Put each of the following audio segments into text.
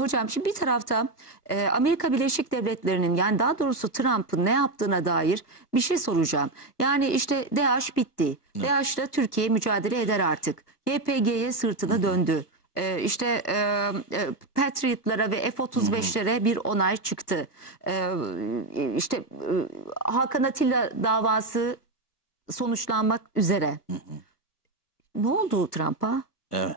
Hocam şimdi bir tarafta e, Amerika Birleşik Devletleri'nin yani daha doğrusu Trump'ın ne yaptığına dair bir şey soracağım. Yani işte DAEŞ bitti. DAEŞ ile Türkiye mücadele eder artık. YPG'ye sırtını döndü. E, işte e, e, Patriot'lara ve F-35'lere bir onay çıktı. E, işte e, Hakan Atilla davası sonuçlanmak üzere. Ne oldu Trump'a? Evet.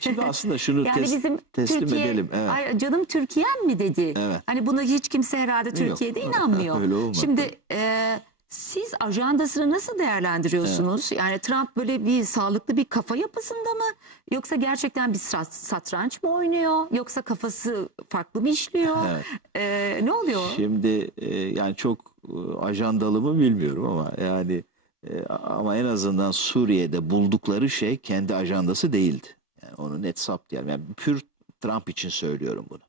Şimdi aslında şunu Yani tes- bizim teslim Türkiye, edelim. Evet. Ay, canım Türkiye'm mi dedi. Evet. Hani buna hiç kimse herhalde Yok, Türkiye'de inanmıyor. öyle olmadı. Şimdi e, siz ajandasını nasıl değerlendiriyorsunuz? Yani Trump böyle bir sağlıklı bir kafa yapısında mı? Yoksa gerçekten bir sat- satranç mı oynuyor? Yoksa kafası farklı mı işliyor? Evet. E, ne oluyor? Şimdi e, yani çok e, ajandalı mı bilmiyorum ama yani e, ama en azından Suriye'de buldukları şey kendi ajandası değildi. Onu net saptayalım. Yani pür Trump için söylüyorum bunu.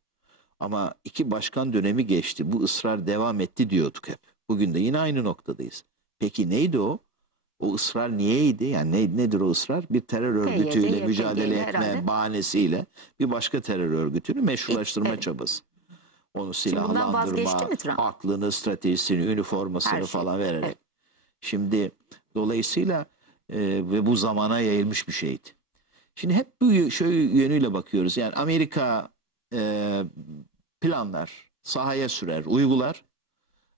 Ama iki başkan dönemi geçti. Bu ısrar devam etti diyorduk hep. Bugün de yine aynı noktadayız. Peki neydi o? O ısrar niyeydi? Yani ne, nedir o ısrar? Bir terör örgütüyle YPG mücadele etme herhalde. bahanesiyle bir başka terör örgütünü meşrulaştırma Evet. çabası. Onu silahlandırma, aklını, stratejisini, üniformasını Her şey. falan vererek. Evet. Şimdi dolayısıyla e, ve bu zamana yayılmış bir şeydi. Şimdi hep bu şöyle yönüyle bakıyoruz. Yani Amerika e, planlar, sahaya sürer, uygular.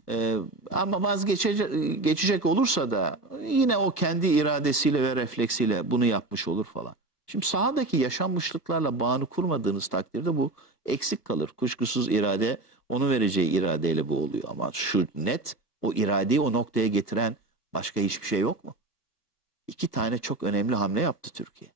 E, ama vazgeçecek geçecek olursa da yine o kendi iradesiyle ve refleksiyle bunu yapmış olur falan. Şimdi sahadaki yaşanmışlıklarla bağını kurmadığınız takdirde bu eksik kalır. Kuşkusuz irade onun vereceği iradeyle bu oluyor. Ama şu net o iradeyi o noktaya getiren başka hiçbir şey yok mu? İki tane çok önemli hamle yaptı Türkiye.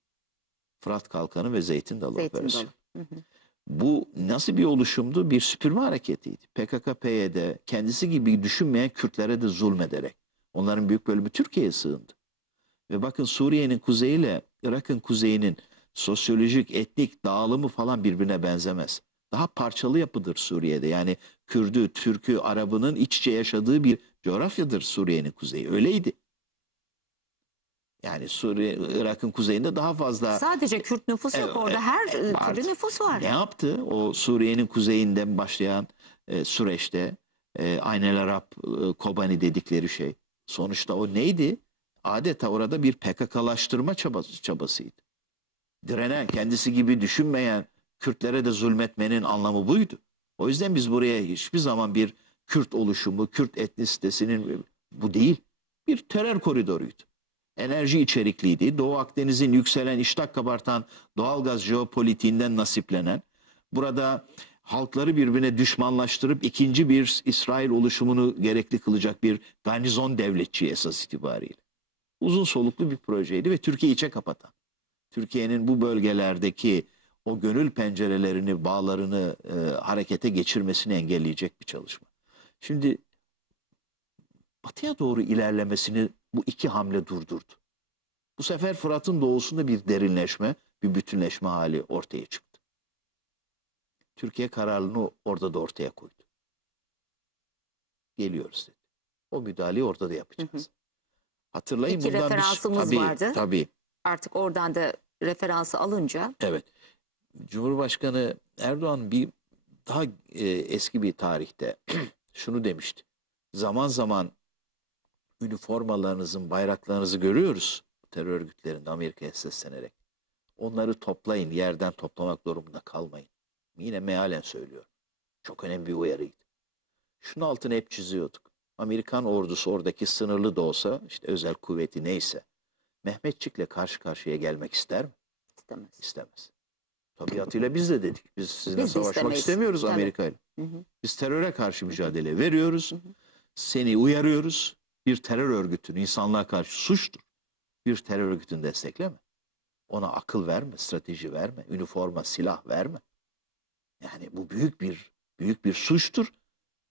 Fırat Kalkanı ve Zeytin Dalı Zeytin Operasyonu. Dalı. Hı hı. Bu nasıl bir oluşumdu? Bir süpürme hareketiydi. PKK-PYD kendisi gibi düşünmeyen Kürtlere de zulmederek. Onların büyük bölümü Türkiye'ye sığındı. Ve bakın Suriye'nin kuzeyiyle Irak'ın kuzeyinin sosyolojik, etnik dağılımı falan birbirine benzemez. Daha parçalı yapıdır Suriye'de. Yani Kürdü, Türk'ü, Arap'ının iç içe yaşadığı bir coğrafyadır Suriye'nin kuzeyi. Öyleydi. Yani Suriye, Irak'ın kuzeyinde daha fazla Sadece Kürt nüfus yok Evet, orada. Her e, türlü nüfus var. ne yaptı? O Suriye'nin kuzeyinden başlayan e, süreçte e, Aynel Arap, e, Kobani dedikleri şey. Sonuçta o neydi? Adeta orada bir PKK'laştırma çabası, çabasıydı. Direnen, kendisi gibi düşünmeyen Kürtlere de zulmetmenin anlamı buydu. O yüzden biz buraya hiçbir zaman bir Kürt oluşumu, Kürt etnisitesinin bu değil. Bir terör koridoruydu. Enerji içerikliydi. Doğu Akdeniz'in yükselen, iştah kabartan doğalgaz jeopolitiğinden nasiplenen, burada halkları birbirine düşmanlaştırıp ikinci bir İsrail oluşumunu gerekli kılacak bir garnizon devletçi esas itibariyle. Uzun soluklu bir projeydi ve Türkiye içe kapatan. Türkiye'nin bu bölgelerdeki o gönül pencerelerini, bağlarını e, harekete geçirmesini engelleyecek bir çalışma. Şimdi batıya doğru ilerlemesini bu iki hamle durdurdu. Bu sefer Fırat'ın doğusunda bir derinleşme, bir bütünleşme hali ortaya çıktı. Türkiye kararlılığını orada da ortaya koydu. Geliyoruz dedi. O müdahaleyi orada da yapacağız. Hı hı. Hatırlayın İki bundan bir- referansımız tabii, vardı. Tabii. Artık oradan da referansı alınca Evet. Cumhurbaşkanı Erdoğan bir daha e, eski bir tarihte şunu demişti. Zaman zaman üniformalarınızın, bayraklarınızı görüyoruz terör örgütlerinde Amerika'ya seslenerek. Onları toplayın, yerden toplamak durumunda kalmayın. Yine mealen söylüyor. Çok önemli bir uyarıydı. Şunun altını hep çiziyorduk. Amerikan ordusu oradaki sınırlı da olsa, işte özel kuvveti neyse, Mehmetçik'le karşı karşıya gelmek ister mi? istemez. İstemez. Tabiatıyla biz de dedik. Biz sizinle Biz savaşmak istemeyiz. istemiyoruz hı. Biz teröre karşı mücadele veriyoruz. Hı hı. Seni uyarıyoruz. Bir terör örgütünün insanlığa karşı suçtur. Bir terör örgütünü destekleme. Ona akıl verme, strateji verme, üniforma, silah verme. Yani bu büyük bir büyük bir suçtur.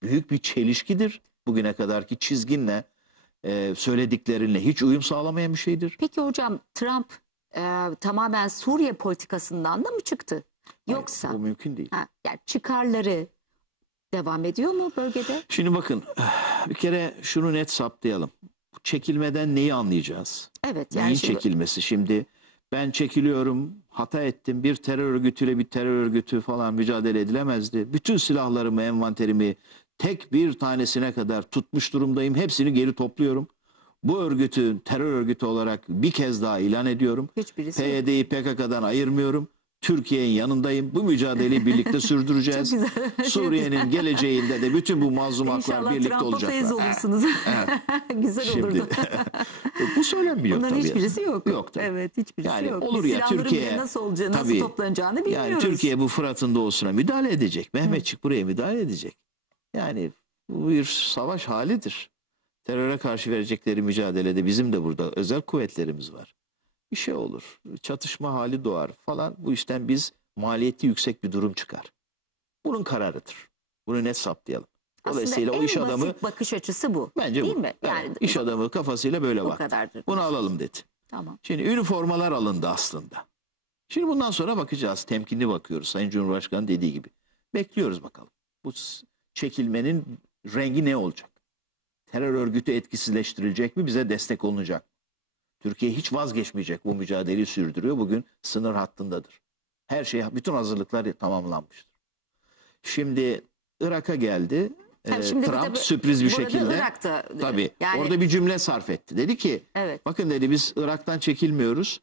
Büyük bir çelişkidir. Bugüne kadarki çizginle, e, söylediklerinle hiç uyum sağlamayan bir şeydir. Peki hocam Trump e, tamamen Suriye politikasından da mı çıktı? Hayır, Yoksa bu mümkün değil. ha, yani çıkarları devam ediyor mu bölgede? Şimdi bakın bir kere şunu net saptayalım. Çekilmeden neyi anlayacağız? Evet yani Neyin şimdi çekilmesi? Şimdi ben çekiliyorum, hata ettim, bir terör örgütüyle bir terör örgütü falan mücadele edilemezdi. Bütün silahlarımı, envanterimi tek bir tanesine kadar tutmuş durumdayım. Hepsini geri topluyorum. Bu örgütü terör örgütü olarak bir kez daha ilan ediyorum. Hiçbirisi. PYD'yi PKK'dan ayırmıyorum. Türkiye'nin yanındayım. Bu mücadeleyi birlikte sürdüreceğiz. Suriye'nin geleceğinde de bütün bu mazlumatlar İnşallah birlikte Trump'a olacaklar. olursunuz. güzel Şimdi olurdu. bu söylenmiyor Bunların tabii. hiçbirisi yok. Yok tabii. Evet hiçbirisi Yani yok. olur Biz ya Türkiye- nasıl olacağını, nasıl Tabii. toplanacağını bilmiyoruz. Yani Türkiye bu Fırat'ın doğusuna müdahale edecek. Mehmetçik buraya müdahale edecek. Yani bu bir savaş halidir. Teröre karşı verecekleri mücadelede bizim de burada özel kuvvetlerimiz var. Bir şey olur. Çatışma hali doğar falan. Bu işten biz maliyeti yüksek bir durum çıkar. Bunun kararıdır. Bunu net saptayalım. Dolayısıyla Aslında o iş adamı bakış açısı bu. bence Değil bu. mi? Evet, Yani iş adamı kafasıyla böyle bak. kadardır. Bunu alalım dedi. Tamam. Şimdi üniformalar alındı aslında. Şimdi bundan sonra bakacağız. Temkinli bakıyoruz. Sayın Cumhurbaşkanı dediği gibi. Bekliyoruz bakalım. Bu çekilmenin rengi ne olacak? Terör örgütü etkisizleştirilecek mi? Bize destek olunacak mı? Türkiye hiç vazgeçmeyecek. Bu mücadeleyi sürdürüyor. Bugün sınır hattındadır. Her şey, bütün hazırlıklar tamamlanmıştır. Şimdi Irak'a geldi. Tabii Ee, şimdi bir de Trump sürpriz bir şekilde. Irak'ta. Tabii. Yani, Orada bir cümle sarf etti. Dedi ki Evet. Bakın dedi biz Irak'tan çekilmiyoruz.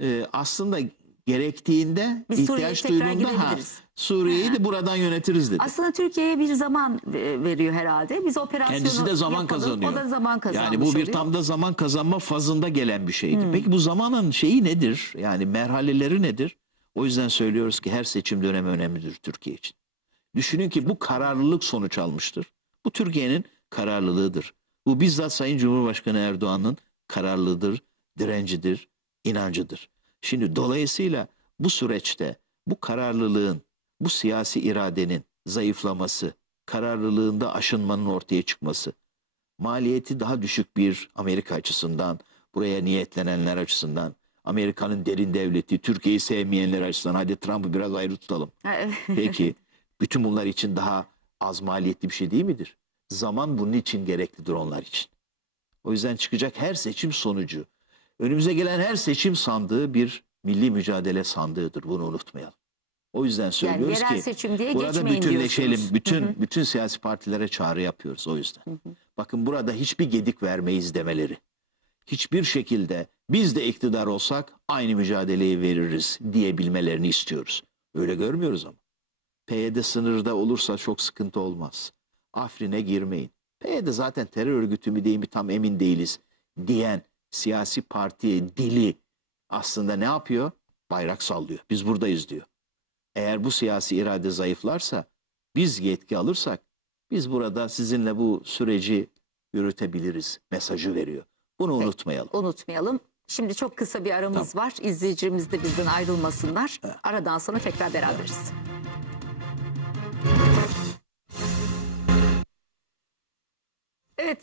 Ee, aslında gerektiğinde Biz Suriye'ye ihtiyaç tekrar duyduğunda ha, gidebiliriz. Suriye'yi de buradan yönetiriz dedi. Aslında Türkiye'ye bir zaman e, veriyor herhalde. Biz operasyonu Kendisi de zaman yapalım, kazanıyor. O da zaman kazanmış Yani bu bir oluyor. tam da zaman kazanma fazında gelen bir şeydi. Hmm. Peki bu zamanın şeyi nedir? Yani merhaleleri nedir? O yüzden söylüyoruz ki her seçim dönemi önemlidir Türkiye için. Düşünün ki bu kararlılık sonuç almıştır. Bu Türkiye'nin kararlılığıdır. Bu bizzat Sayın Cumhurbaşkanı Erdoğan'ın kararlılığıdır, direncidir, inancıdır. Şimdi dolayısıyla bu süreçte bu kararlılığın, bu siyasi iradenin zayıflaması, kararlılığında aşınmanın ortaya çıkması, maliyeti daha düşük bir Amerika açısından, buraya niyetlenenler açısından, Amerika'nın derin devleti, Türkiye'yi sevmeyenler açısından, hadi Trump'ı biraz ayrı tutalım. Peki bütün bunlar için daha az maliyetli bir şey değil midir? Zaman bunun için gereklidir onlar için. O yüzden çıkacak her seçim sonucu, önümüze gelen her seçim sandığı bir milli mücadele sandığıdır. Bunu unutmayalım. O yüzden yani söylüyoruz yerel ki seçim diye burada bütünleşelim. diyorsunuz. Bütün Hı hı. bütün siyasi partilere çağrı yapıyoruz o yüzden. Bakın burada hiçbir gedik vermeyiz demeleri. Hiçbir şekilde biz de iktidar olsak aynı mücadeleyi veririz diyebilmelerini istiyoruz. Öyle görmüyoruz ama. PYD sınırda olursa çok sıkıntı olmaz. Afrin'e girmeyin. PYD zaten terör örgütü mü değil mi tam emin değiliz diyen siyasi parti dili aslında ne yapıyor? Bayrak sallıyor. Biz buradayız diyor. Eğer bu siyasi irade zayıflarsa biz yetki alırsak biz burada sizinle bu süreci yürütebiliriz mesajı veriyor. Bunu Peki. unutmayalım. Unutmayalım. Şimdi çok kısa bir aramız var. İzleyicilerimiz de bizden ayrılmasınlar. Aradan sonra tekrar beraberiz. Evet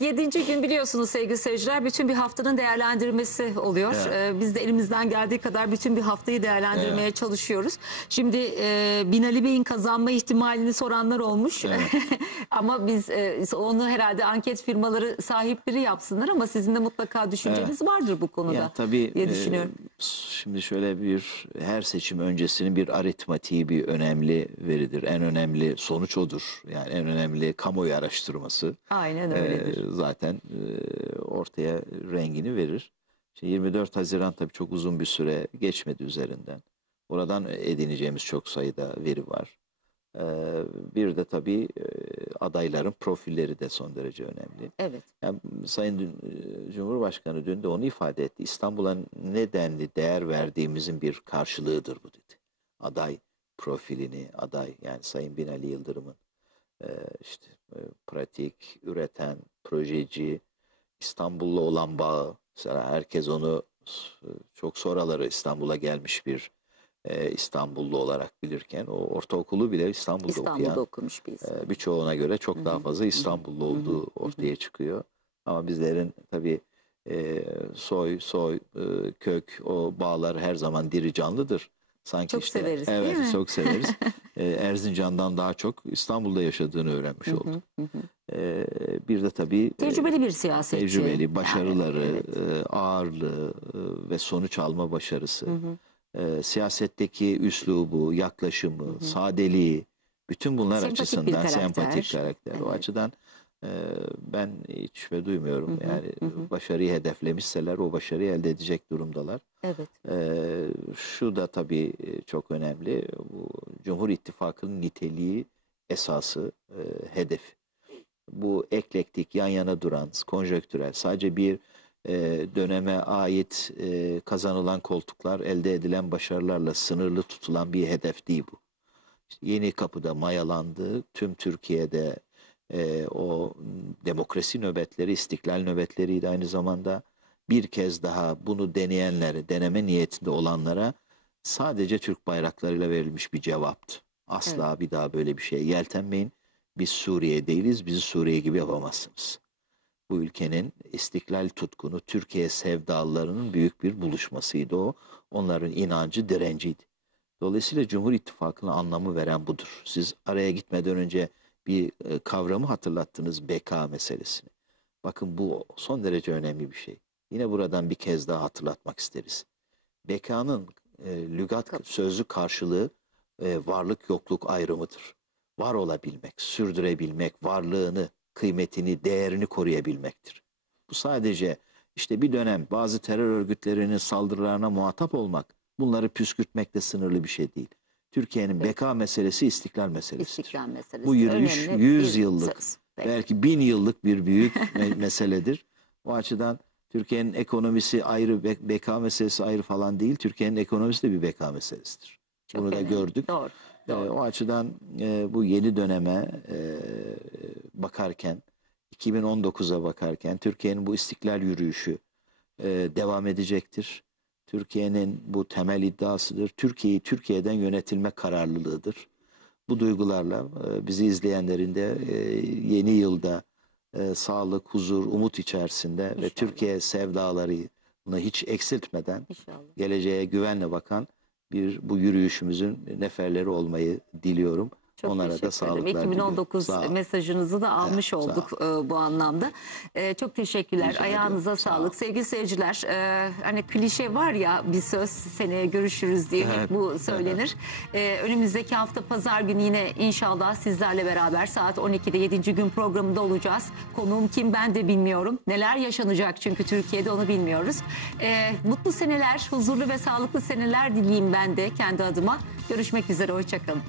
7. gün biliyorsunuz sevgili seyirciler bütün bir haftanın değerlendirmesi oluyor. Evet. Ee, biz de elimizden geldiği kadar bütün bir haftayı değerlendirmeye çalışıyoruz. Şimdi e, Binali Bey'in kazanma ihtimalini soranlar olmuş. ama biz e, onu herhalde anket firmaları sahipleri yapsınlar ama sizin de mutlaka düşünceniz vardır bu konuda Ya tabii diye e, düşünüyorum. şimdi şöyle bir her seçim öncesinin bir aritmatiği bir önemli veridir. En önemli sonuç odur. Yani en önemli kamuoyu araştırması. Aynen e, öyledir. Zaten e, ortaya rengini verir. Şimdi 24 Haziran tabii çok uzun bir süre geçmedi üzerinden. Oradan edineceğimiz çok sayıda veri var. E, bir de tabii e, adayların profilleri de son derece önemli. Evet. Yani Sayın Cumhurbaşkanı dün de onu ifade etti. İstanbul'a ne denli değer verdiğimizin bir karşılığıdır bu dedi. Aday profilini, aday yani Sayın Binali Yıldırım'ın işte e, pratik, üreten, projeci, İstanbul'la olan bağı. Mesela herkes onu e, çok sonraları İstanbul'a gelmiş bir e, İstanbullu olarak bilirken o ortaokulu bile İstanbul'da, İstanbul'da okuyan okumuş bir ee, birçoğuna göre çok daha fazla İstanbullu olduğu ortaya çıkıyor. Ama bizlerin tabii e, soy, soy, e, kök o bağlar her zaman diri canlıdır. Sanki Çok işte, severiz, değil Evet mi? çok severiz. E, Erzincan'dan daha çok İstanbul'da yaşadığını öğrenmiş olduk. E, bir de tabii e, Tecrübeli bir siyasetçi. tecrübeli, Yani, başarıları, evet. e, ağırlığı e, ve sonuç alma başarısı, e, siyasetteki üslubu, yaklaşımı, sadeliği, bütün bunlar Sempatik bir açısından karakter. sempatik karakter. O Evet. açıdan e, ben hiç şüphe duymuyorum. Yani başarıyı hedeflemişseler o başarıyı elde edecek durumdalar. Evet. Ee, şu da tabii e, çok önemli. Bu Cumhur İttifakı'nın niteliği esası, e, hedef. Bu eklektik, yan yana duran, konjonktürel, sadece bir e, döneme ait e, kazanılan koltuklar, elde edilen başarılarla sınırlı tutulan bir hedef değil bu. İşte Yeni Kapı'da mayalandı, tüm Türkiye'de e, o demokrasi nöbetleri, istiklal nöbetleriydi aynı zamanda bir kez daha bunu deneyenlere, deneme niyetinde olanlara sadece Türk bayraklarıyla verilmiş bir cevaptı. Asla bir daha böyle bir şeye yeltenmeyin. Biz Suriye değiliz, bizi Suriye gibi yapamazsınız. Bu ülkenin istiklal tutkunu, Türkiye sevdalılarının büyük bir buluşmasıydı o. Onların inancı, direnciydi. Dolayısıyla Cumhur İttifakı'nın anlamı veren budur. Siz araya gitmeden önce bir kavramı hatırlattınız, beka meselesini. Bakın bu son derece önemli bir şey. Yine buradan bir kez daha hatırlatmak isteriz. Bekanın e, lügat sözlük karşılığı e, varlık yokluk ayrımıdır. Var olabilmek, sürdürebilmek, varlığını, kıymetini, değerini koruyabilmektir. Bu sadece işte bir dönem bazı terör örgütlerinin saldırılarına muhatap olmak, bunları püskürtmekle sınırlı bir şey değil. Türkiye'nin beka meselesi istiklal meselesidir. İstiklal meselesi. Bu yürüyüş önemli 100 bir yıllık. Peki. belki bin yıllık bir büyük me- meseledir. O açıdan Türkiye'nin ekonomisi ayrı, be- beka meselesi ayrı falan değil. Türkiye'nin ekonomisi de bir beka meselesidir. Çok Bunu da önemli. gördük. Doğru. Ee, doğru. o açıdan e, bu yeni döneme e, bakarken, 2019'a bakarken Türkiye'nin bu istiklal yürüyüşü e, devam edecektir. Türkiye'nin bu temel iddiasıdır. Türkiye'yi Türkiye'den yönetilme kararlılığıdır. Bu duygularla e, bizi izleyenlerin de e, yeni yılda e, sağlık, huzur, umut içerisinde ve İnşallah. Türkiye sevdalarını hiç eksiltmeden İnşallah. geleceğe güvenle bakan bir bu yürüyüşümüzün neferleri olmayı diliyorum. Çok Onlara da sağlıklar ederim. 2019 diliyorum. Sağ mesajınızı da almış sağ ol. olduk e, bu anlamda. E, çok teşekkürler. Rica Ayağınıza ediyorum. Sağ sağlık. Sevgili seyirciler, e, hani klişe var ya bir söz seneye görüşürüz diye hep Evet, bu söylenir. E, önümüzdeki hafta pazar günü yine inşallah sizlerle beraber saat 12'de 7. gün programında olacağız. Konuğum kim ben de bilmiyorum. Neler yaşanacak çünkü Türkiye'de onu bilmiyoruz. E, mutlu seneler, huzurlu ve sağlıklı seneler dileyeyim ben de kendi adıma. Görüşmek üzere, hoşçakalın.